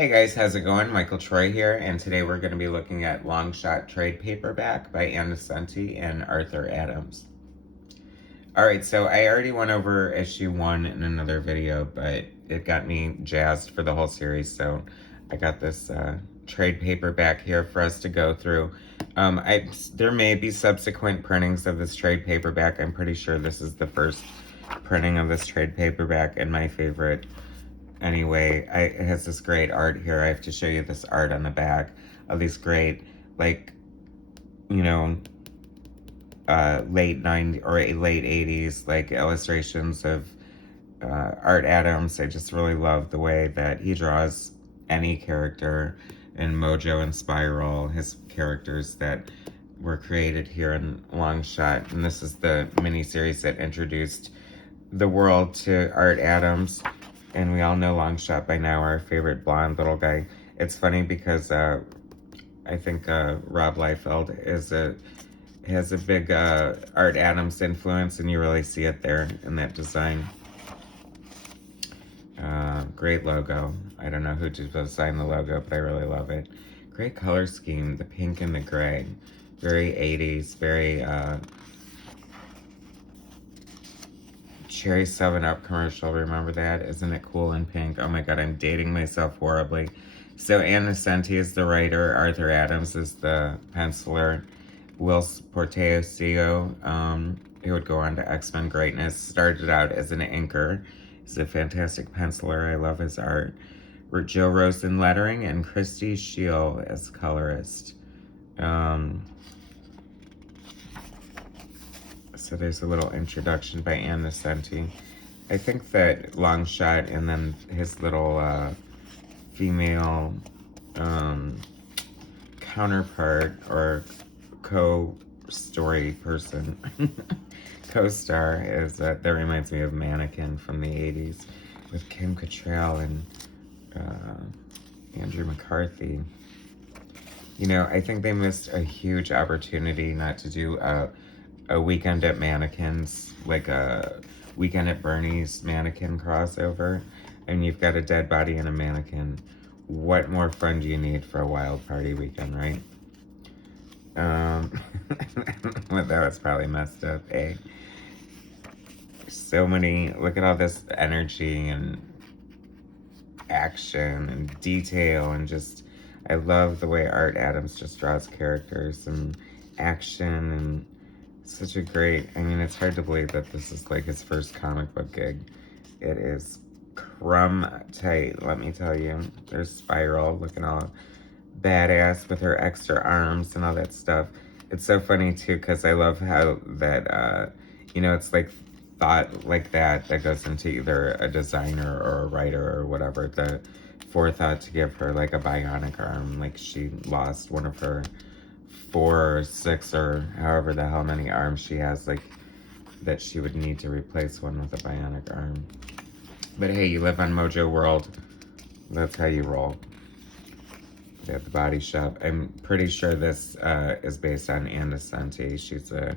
Hey guys, how's it going? Michael Troy here, and today we're going to be looking at Longshot trade paperback by Ann Nocenti and Arthur Adams. Alright, so I already went over issue 1 in another video, but it got me jazzed for the whole series, so I got this trade paperback here for us to go through. There may be subsequent printings of this trade paperback. I'm pretty sure this is the first printing of this trade paperback, and my favorite. Anyway, it has this great art here. I have to show you this art on the back of these great, like, you know, late 90s or late 80s, like, illustrations of Art Adams. I just really love the way that he draws any character in Mojo and Spiral, his characters that were created here in Longshot. And this is the miniseries that introduced the world to Art Adams. And we all know Longshot by now, our favorite blonde little guy. It's funny because I think Rob Liefeld has a big Art Adams influence, and you really see it there in that design. Great logo. I don't know who designed the logo, but I really love it. Great color scheme, the pink and the gray. Very 80s, very Cherry 7-Up commercial, remember that? Isn't it cool in pink? Oh my god, I'm dating myself horribly. So Ann Nocenti is the writer, Arthur Adams is the penciler, Will Porteo, he would go on to X-Men greatness, started out as an inker. He's a fantastic penciler, I love his art. Joe Rosen lettering, and Christy Scheel as colorist. So there's a little introduction by Ann Nocenti. I think that Longshot and then his little female counterpart or co-story person, co-star, is that reminds me of Mannequin from the 80s with Kim Cattrall and Andrew McCarthy. You know, I think they missed a huge opportunity not to do a Weekend at Mannequins, like a Weekend at Bernie's mannequin crossover, and you've got a dead body and a mannequin. What more fun do you need for a wild party weekend, right? Well, that was probably messed up, eh? So many, look at all this energy and action and detail, and just, I love the way Art Adams just draws characters and action, and such a great, I mean, it's hard to believe that this is like his first comic book gig. It is crumb tight, let me tell you. There's Spiral looking all badass with her extra arms and all that stuff. It's so funny too, because I love how that, you know, it's like thought like that goes into either a designer or a writer or whatever. The forethought to give her like a bionic arm, like she lost one of her 4 or 6 or however the hell many arms she has, like that she would need to replace one with a bionic arm. But hey, you live on Mojo World, that's how you roll. They have the body shop. I'm pretty sure this is based on Ann Nocenti. She's a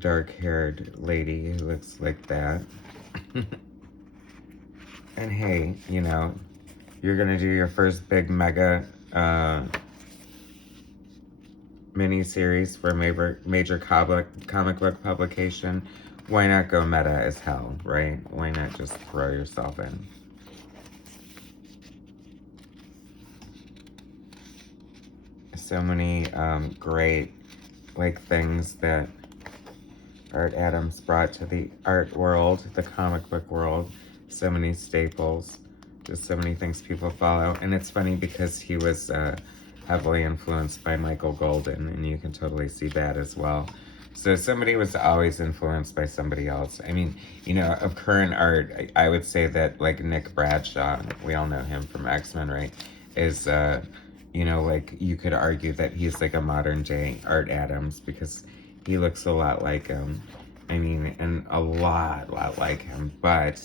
dark-haired lady who looks like that. And hey, you know, you're gonna do your first big mega mini-series for a major comic book publication. Why not go meta as hell, right? Why not just throw yourself in? So many great like things that Art Adams brought to the art world, the comic book world. So many staples, just so many things people follow. And it's funny because he was heavily influenced by Michael Golden, and you can totally see that as well. So somebody was always influenced by somebody else. I mean, you know, of current art, I would say that like Nick Bradshaw, we all know him from X-Men, right, is, you know, like you could argue that he's like a modern day Art Adams because he looks a lot like him. I mean, and a lot like him, but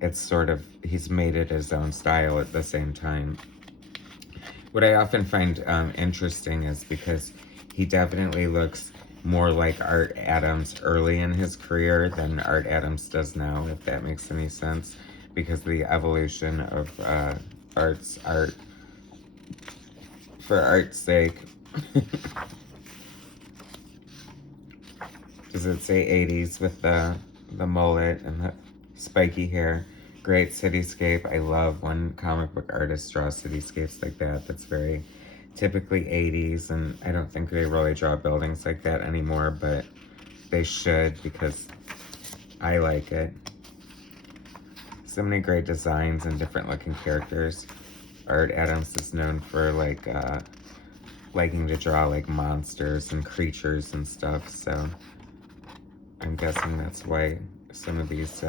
it's sort of, he's made it his own style at the same time. What I often find interesting is because he definitely looks more like Art Adams early in his career than Art Adams does now, if that makes any sense, because of the evolution of art for art's sake. Does it say 80s with the mullet and the spiky hair? Great cityscape. I love when comic book artists draw cityscapes like that. That's very typically 80s, and I don't think they really draw buildings like that anymore, but they should because I like it. So many great designs and different looking characters. Art Adams is known for like liking to draw like monsters and creatures and stuff, so I'm guessing that's why some of these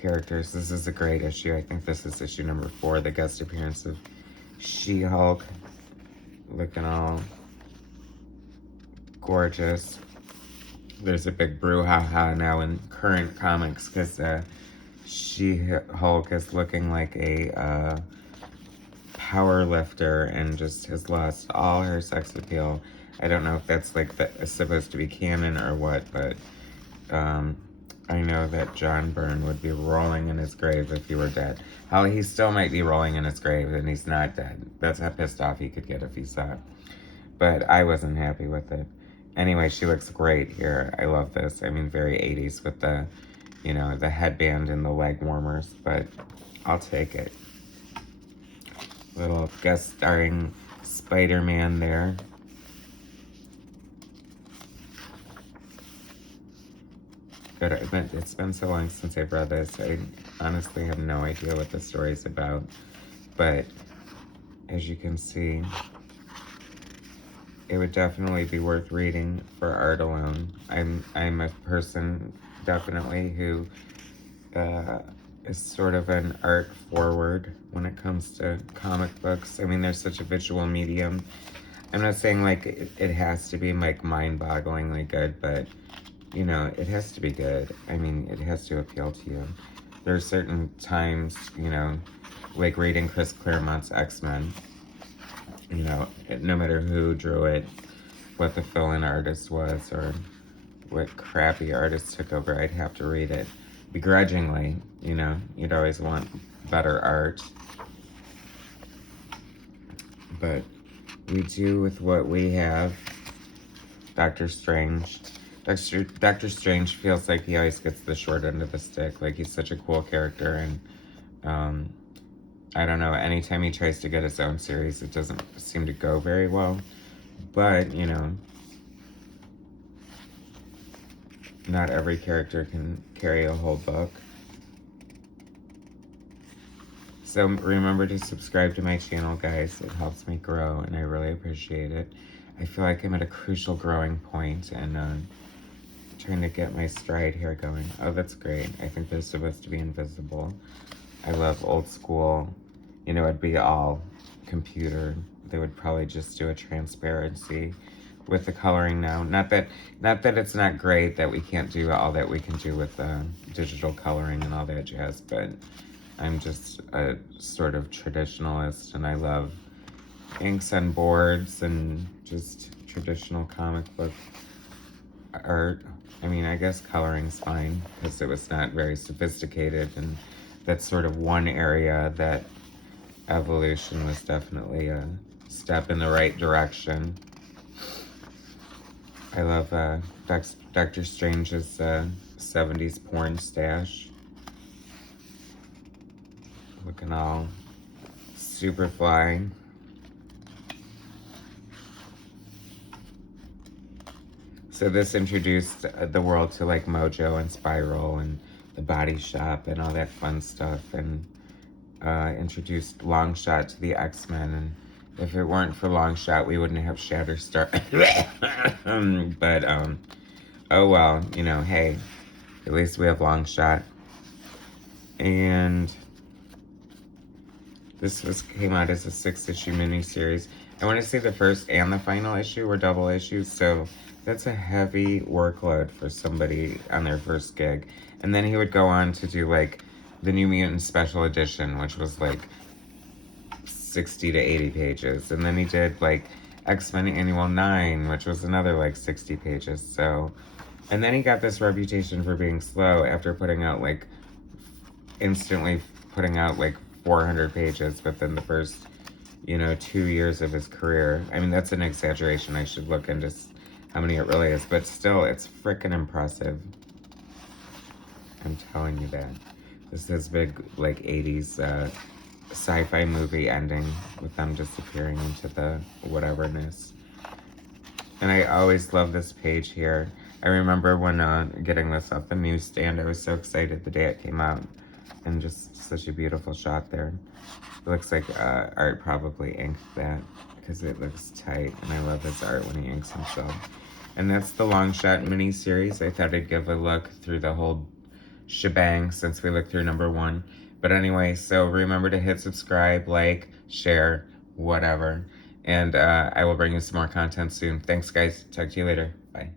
characters. This is a great issue. I think this is issue number 4, the guest appearance of She-Hulk, looking all gorgeous. There's a big brouhaha now in current comics because She-Hulk is looking like a power lifter and just has lost all her sex appeal. I don't know if that's like is supposed to be canon or what, but I know that John Byrne would be rolling in his grave if he were dead. How he still might be rolling in his grave and he's not dead. That's how pissed off he could get if he saw it. But I wasn't happy with it. Anyway, she looks great here. I love this. I mean, very 80s with the, you know, the headband and the leg warmers, but I'll take it. Little guest starring Spider-Man there. Good. It's been so long since I've read this. I honestly have no idea what the story's about. But as you can see, it would definitely be worth reading for art alone. I'm a person definitely who is sort of an art forward when it comes to comic books. I mean, there's such a visual medium. I'm not saying like it has to be like mind-bogglingly good, but you know, it has to be good. I mean, it has to appeal to you. There are certain times, you know, like reading Chris Claremont's X-Men, you know, no matter who drew it, what the fill-in artist was, or what crappy artist took over, I'd have to read it begrudgingly. You know, you'd always want better art. But we do with what we have. Doctor Strange. Doctor Strange feels like he always gets the short end of the stick. Like, he's such a cool character, and I don't know, anytime he tries to get his own series, it doesn't seem to go very well. But, you know, not every character can carry a whole book. So remember to subscribe to my channel, guys. It helps me grow, and I really appreciate it. I feel like I'm at a crucial growing point, and trying to get my stride here going. Oh, that's great. I think they're supposed to be invisible. I love old school. You know, it'd be all computer. They would probably just do a transparency with the coloring now. Not that it's not great that we can't do all that we can do with digital coloring and all that jazz, but I'm just a sort of traditionalist, and I love inks on boards and just traditional comic book art. I mean, I guess coloring's fine because it was not very sophisticated, and that's sort of one area that evolution was definitely a step in the right direction. I love Doctor Strange's 70s porn stash. Looking all super fly. So this introduced the world to like Mojo and Spiral and the Body Shop and all that fun stuff, and introduced LONGSHOT to the X-Men. And if it weren't for LONGSHOT, we wouldn't have Shatterstar. But oh well, you know, hey, at least we have LONGSHOT. And this came out as a 6-issue miniseries. I want to say the first and the final issue were double issues, so that's a heavy workload for somebody on their first gig. And then he would go on to do like the New Mutants Special Edition, which was like 60 to 80 pages. And then he did like X-Men Annual 9, which was another like 60 pages. So, and then he got this reputation for being slow after putting out like instantly putting out like 400 pages within the first, 2 years of his career. I mean, that's an exaggeration. I should look into how many it really is, but still, it's freaking impressive. I'm telling you that. This is big, like, 80s sci-fi movie ending with them disappearing into the whateverness. And I always love this page here. I remember when getting this off the newsstand, I was so excited the day it came out. And just such a beautiful shot there. It looks like Art probably inked that because it looks tight. And I love his art when he inks himself. And that's the Longshot mini-series. I thought I'd give a look through the whole shebang since we looked through number 1. But anyway, so remember to hit subscribe, like, share, whatever. And I will bring you some more content soon. Thanks, guys. Talk to you later. Bye.